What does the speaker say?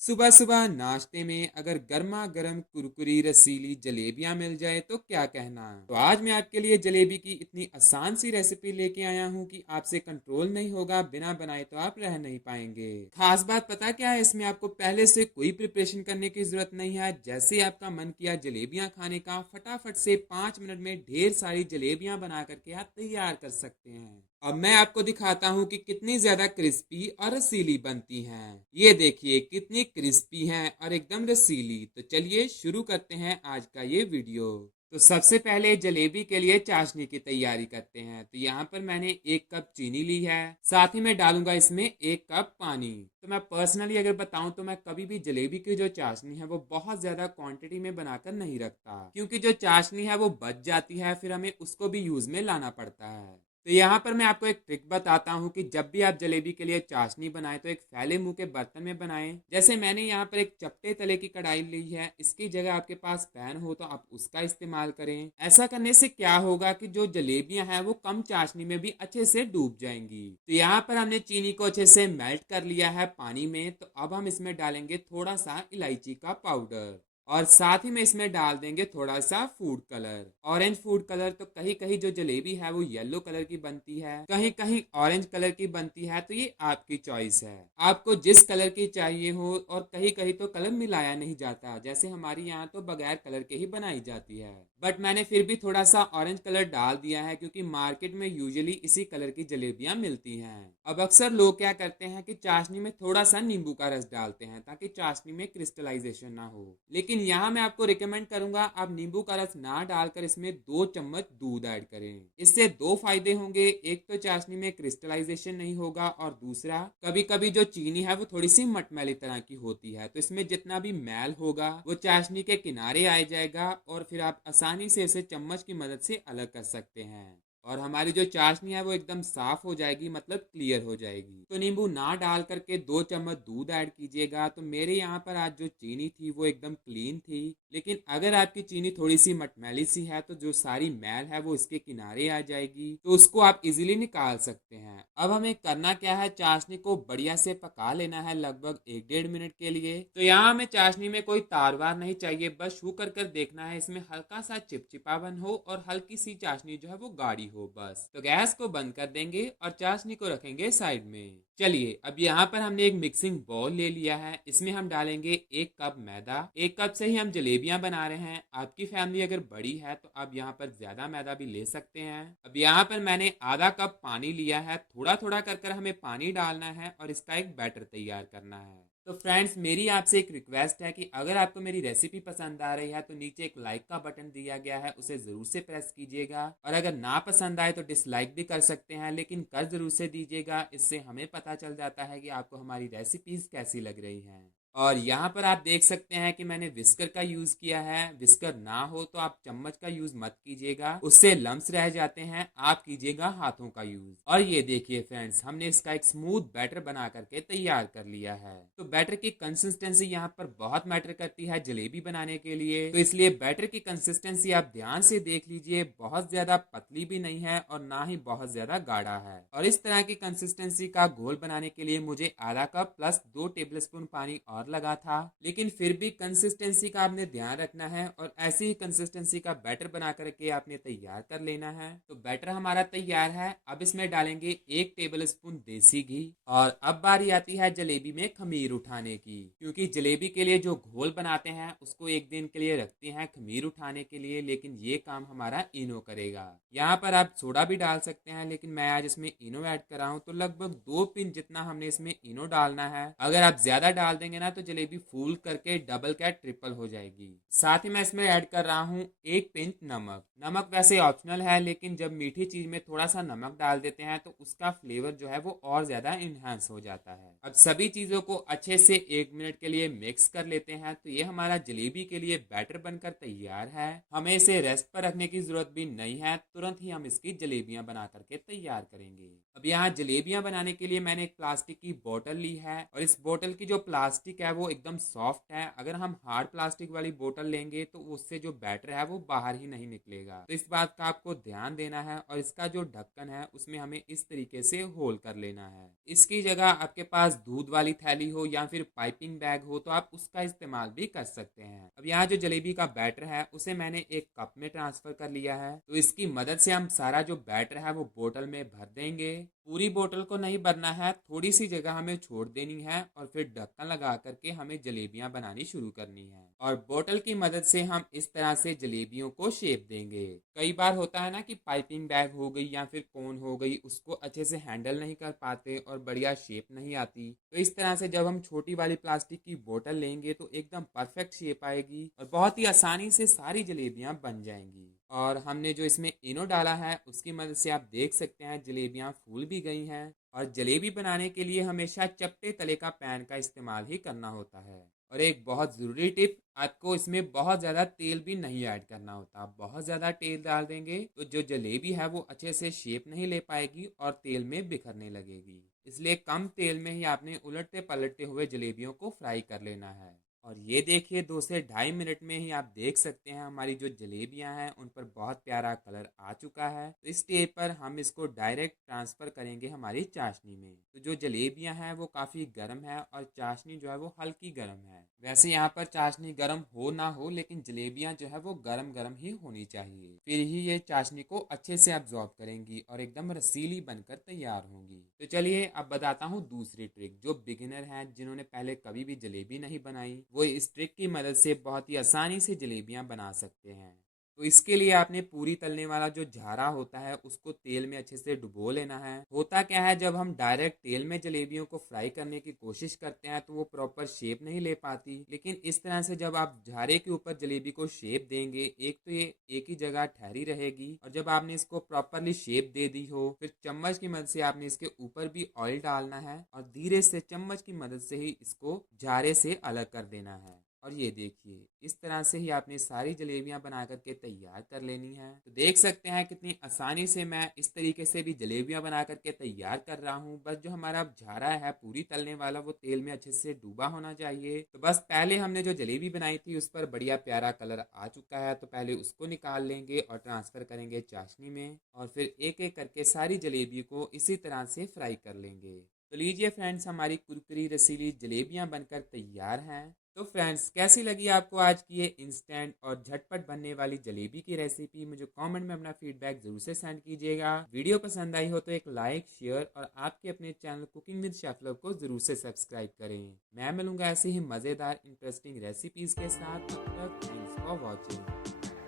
सुबह सुबह नाश्ते में अगर गर्मा गर्म कुरकुरी रसीली जलेबियां मिल जाए तो क्या कहना। तो आज मैं आपके लिए जलेबी की इतनी आसान सी रेसिपी लेके आया हूँ कि आपसे कंट्रोल नहीं होगा, बिना बनाए तो आप रह नहीं पाएंगे। खास बात पता क्या है, इसमें आपको पहले से कोई प्रिपरेशन करने की जरूरत नहीं है। जैसे ही आपका मन किया जलेबियां खाने का, फटाफट से 5 मिनट में ढेर सारी जलेबियां बना करके आप तैयार कर सकते हैं। अब मैं आपको दिखाता हूँ कि कितनी ज्यादा क्रिस्पी और रसीली बनती हैं। ये देखिए कितनी क्रिस्पी हैं और एकदम रसीली। तो चलिए शुरू करते हैं आज का ये वीडियो। तो सबसे पहले जलेबी के लिए चाशनी की तैयारी करते हैं। तो यहाँ पर मैंने 1 कप चीनी ली है, साथ ही मैं डालूंगा इसमें 1 कप पानी। तो मैं पर्सनली अगर बताऊं तो मैं कभी भी जलेबी की जो चाशनी है वो बहुत ज्यादा क्वांटिटी में बनाकर नहीं रखता, क्योंकि जो चाशनी है वो बच जाती है, फिर हमें उसको भी यूज में लाना पड़ता है। तो यहाँ पर मैं आपको एक ट्रिक बताता हूँ कि जब भी आप जलेबी के लिए चाशनी बनाएं तो एक फैले मुंह के बर्तन में बनाएं। जैसे मैंने यहाँ पर एक चपटे तले की कढ़ाई ली है, इसकी जगह आपके पास पैन हो तो आप उसका इस्तेमाल करें। ऐसा करने से क्या होगा कि जो जलेबियां हैं वो कम चाशनी में भी अच्छे से डूब जाएंगी। तो यहाँ पर हमने चीनी को अच्छे से मेल्ट कर लिया है पानी में। तो अब हम इसमें डालेंगे थोड़ा सा इलायची का पाउडर, और साथ ही में इसमें डाल देंगे थोड़ा सा food colour, orange food colour. तो कहीं कहीं जो जलेबी है वो येलो कलर की बनती है, कहीं कहीं ऑरेंज कलर की बनती है। तो ये आपकी चॉइस है, आपको जिस कलर की चाहिए हो। और कहीं कहीं तो कलर मिलाया नहीं जाता, जैसे हमारी यहाँ तो बगैर कलर के ही बनाई जाती है। बट मैंने फिर भी थोड़ा सा ऑरेंज कलर डाल दिया है, क्योंकि मार्केट में यूजुअली इसी कलर की जलेबियां मिलती हैं। अब अक्सर लोग क्या करते हैं कि चाशनी में थोड़ा सा नींबू का रस डालते हैं ताकि चाशनी में क्रिस्टलाइजेशन ना हो। लेकिन यहाँ मैं आपको रिकमेंड करूंगा आप नींबू का रस ना डालकर इसमें 2 चम्मच दूध ऐड करें। इससे दो फायदे होंगे, एक तो चाशनी में क्रिस्टलाइजेशन नहीं होगा, और दूसरा कभी कभी जो चीनी है वो थोड़ी सी मटमैली तरह की होती है, तो इसमें जितना भी मैल होगा वो चाशनी के किनारे आ जाएगा, और फिर आप आसानी से इसे चम्मच की मदद से अलग कर सकते हैं। और हमारी जो चाशनी है वो एकदम साफ हो जाएगी, मतलब क्लियर हो जाएगी। तो नींबू ना डाल करके 2 चम्मच दूध ऐड कीजिएगा। तो मेरे यहाँ पर आज जो चीनी थी वो एकदम क्लीन थी, लेकिन अगर आपकी चीनी थोड़ी सी मटमैली सी है तो जो सारी मैल है वो इसके किनारे आ जाएगी, तो उसको आप इजीली निकाल सकते हैं। अब हमें करना क्या है, चाशनी को बढ़िया से पका लेना है लगभग 1 डेढ़ मिनट के लिए। तो यहाँ हमें चाशनी में कोई तार वार नहीं चाहिए, बस छू कर देखना है इसमें हल्का सा चिपचिपापन हो और हल्की सी चाशनी जो है वो गाढ़ी हो बस। तो गैस को बंद कर देंगे और चाशनी को रखेंगे साइड में। चलिए अब यहाँ पर हमने एक मिक्सिंग बाउल ले लिया है, इसमें हम डालेंगे 1 कप मैदा। 1 कप से ही हम जलेबियां बना रहे हैं, आपकी फैमिली अगर बड़ी है तो आप यहाँ पर ज्यादा मैदा भी ले सकते हैं। अब यहाँ पर मैंने आधा कप पानी लिया है, थोड़ा थोड़ा कर हमें पानी डालना है और इसका एक बैटर तैयार करना है। तो फ्रेंड्स मेरी आपसे एक रिक्वेस्ट है कि अगर आपको मेरी रेसिपी पसंद आ रही है तो नीचे एक लाइक का बटन दिया गया है, उसे जरूर से प्रेस कीजिएगा। और अगर ना पसंद आए तो डिसलाइक भी कर सकते हैं, लेकिन कर जरूर से दीजिएगा, इससे हमें पता चल जाता है कि आपको हमारी रेसिपीज कैसी लग रही हैं। और यहाँ पर आप देख सकते हैं कि मैंने विस्कर का यूज किया है। विस्कर ना हो तो आप चम्मच का यूज मत कीजिएगा, उससे लम्स रह जाते हैं, आप कीजिएगा हाथों का यूज। और ये देखिए फ्रेंड्स, हमने इसका एक स्मूथ बैटर बना करके तैयार कर लिया है। तो बैटर की कंसिस्टेंसी यहाँ पर बहुत मैटर करती है जलेबी बनाने के लिए, तो इसलिए बैटर की कंसिस्टेंसी आप ध्यान से देख लीजिए, बहुत ज्यादा पतली भी नहीं है और ना ही बहुत ज्यादा गाढ़ा है। और इस तरह की कंसिस्टेंसी का घोल बनाने के लिए मुझे आधा कप प्लस 2 टेबलस्पून पानी और लगा था, लेकिन फिर भी कंसिस्टेंसी का आपने ध्यान रखना है और ऐसी ही कंसिस्टेंसी का बैटर बना करके आपने तैयार कर लेना है। तो बैटर हमारा तैयार है, अब इसमें डालेंगे 1 टेबलस्पून देसी घी। और अब बारी आती है जलेबी में खमीर उठाने की, क्योंकि जलेबी के लिए जो घोल बनाते हैं उसको एक दिन के लिए रखते हैं खमीर उठाने के लिए, लेकिन ये काम हमारा इनो करेगा। यहाँ पर आप सोडा भी डाल सकते हैं, लेकिन मैं आज इसमें इनो ऐड कर रहा हूँ। तो लगभग 2 पिंच जितना हमने इसमें इनो डालना है, अगर आप ज्यादा डाल देंगे ना तो जलेबी फूल करके डबल क्या ट्रिपल हो जाएगी। साथ ही मैं इसमें ऐड कर रहा हूँ 1 पिंच नमक। नमक वैसे ऑप्शनल है, लेकिन जब मीठी चीज में थोड़ा सा नमक डाल देते हैं तो उसका फ्लेवर जो है वो और ज्यादा इनहेंस हो जाता है। अब सभी चीजों को अच्छे से 1 मिनट के लिए मिक्स कर लेते हैं। तो ये हमारा जलेबी के लिए बैटर बनकर तैयार है, हमें इसे रेस्ट पर रखने की जरूरत भी नहीं है, तुरंत ही हम इसकी जलेबियां बना करके तैयार करेंगे। अब यहाँ जलेबियां बनाने के लिए मैंने एक प्लास्टिक की बोतल ली है, और इस बोतल की जो प्लास्टिक प्लास्टिक है वो एकदम सॉफ्ट है। अगर हम हार्ड प्लास्टिक वाली बोतल लेंगे तो उससे जो बैटर है वो बाहर ही नहीं निकलेगा। तो इस बात का आपको ध्यान देना है। और इसका जो ढक्कन है उसमें हमें इस तरीके से होल कर लेना है। इसकी जगह आपके पास दूध वाली थैली हो या फिर पाइपिंग बैग हो तो आप उसका इस्तेमाल भी कर सकते हैं। अब यहाँ जो जलेबी का बैटर है उसे मैंने एक कप में ट्रांसफर कर लिया है। तो इसकी मदद से हम सारा जो बैटर है वो बोतल में भर देंगे। पूरी बोतल को नहीं भरना है, थोड़ी सी जगह हमें छोड़ देनी है और फिर ढक्कन लगा करके हमें जलेबियां बनानी शुरू करनी है। और बोतल की मदद से हम इस तरह से जलेबियों को शेप देंगे। कई बार होता है ना कि पाइपिंग बैग हो गई या फिर कोन हो गई, उसको अच्छे से हैंडल नहीं कर पाते और बढ़िया शेप नहीं आती। तो इस तरह से जब हम छोटी वाली प्लास्टिक की बोतल लेंगे तो एकदम परफेक्ट शेप आएगी और बहुत ही आसानी से सारी जलेबियां बन जाएंगी। और हमने जो इसमें इनो डाला है उसकी मदद से आप देख सकते हैं जलेबियां फूल भी गई हैं। और जलेबी बनाने के लिए हमेशा चपटे तले का पैन का इस्तेमाल ही करना होता है। और एक बहुत ज़रूरी टिप, आपको इसमें बहुत ज़्यादा तेल भी नहीं ऐड करना होता। आप बहुत ज़्यादा तेल डाल देंगे तो जो जलेबी है वो अच्छे से शेप नहीं ले पाएगी और तेल में बिखरने लगेगी। इसलिए कम तेल में ही आपने उलटते पलटते हुए जलेबियों को फ्राई कर लेना है। और ये देखिए 2 से ढाई मिनट में ही आप देख सकते हैं हमारी जो जलेबियां हैं उन पर बहुत प्यारा कलर आ चुका है। तो इस स्टेज पर हम इसको डायरेक्ट ट्रांसफर करेंगे हमारी चाशनी में। तो जो जलेबियां हैं वो काफ़ी गर्म है और चाशनी जो है वो हल्की गर्म है। वैसे यहाँ पर चाशनी गर्म हो ना हो लेकिन जलेबियां जो है वो गर्म गर्म ही होनी चाहिए, फिर ही ये चाशनी को अच्छे से अब्जॉर्ब करेंगी और एकदम रसीली बनकर तैयार होंगी। तो चलिए अब बताता हूँ दूसरी ट्रिक। जो बिगिनर हैं जिन्होंने पहले कभी भी जलेबी नहीं बनाई वो इस ट्रिक की मदद से बहुत ही आसानी से जलेबियां बना सकते हैं। तो इसके लिए आपने पूरी तलने वाला जो झारा होता है उसको तेल में अच्छे से डुबो लेना है। होता क्या है, जब हम डायरेक्ट तेल में जलेबियों को फ्राई करने की कोशिश करते हैं तो वो प्रॉपर शेप नहीं ले पाती। लेकिन इस तरह से जब आप झारे के ऊपर जलेबी को शेप देंगे, एक तो ये एक ही जगह ठहरी रहेगी और जब आपने इसको प्रॉपरली शेप दे दी हो फिर चम्मच की मदद से आपने इसके ऊपर भी ऑयल डालना है और धीरे से चम्मच की मदद से ही इसको झारे से अलग कर देना है। और ये देखिए इस तरह से ही आपने सारी जलेबियां बना करके तैयार कर लेनी है। तो देख सकते हैं कितनी आसानी से मैं इस तरीके से भी जलेबियां बना करके तैयार कर रहा हूँ। बस जो हमारा झारा है पूरी तलने वाला वो तेल में अच्छे से डूबा होना चाहिए। तो बस पहले हमने जो जलेबी बनाई थी उस पर बढ़िया प्यारा कलर आ चुका है, तो पहले उसको निकाल लेंगे और ट्रांसफर करेंगे चाशनी में और फिर एक एक करके सारी जलेबी को इसी तरह से फ्राई कर लेंगे। तो लीजिए फ्रेंड्स, हमारी कुरकुरी रसीली जलेबियां बनकर तैयार हैं। तो फ्रेंड्स, कैसी लगी आपको आज की ये इंस्टेंट और झटपट बनने वाली जलेबी की रेसिपी? मुझे कमेंट में अपना फीडबैक जरूर से सेंड कीजिएगा। वीडियो पसंद आई हो तो एक लाइक, शेयर और आपके अपने channel cooking with chef love को जरूर से सब्सक्राइब करें। मैं मिलूंगा ऐसे ही मज़ेदार इंटरेस्टिंग रेसिपीज़ के साथ। तब तक थैंक्स फॉर वॉचिंग।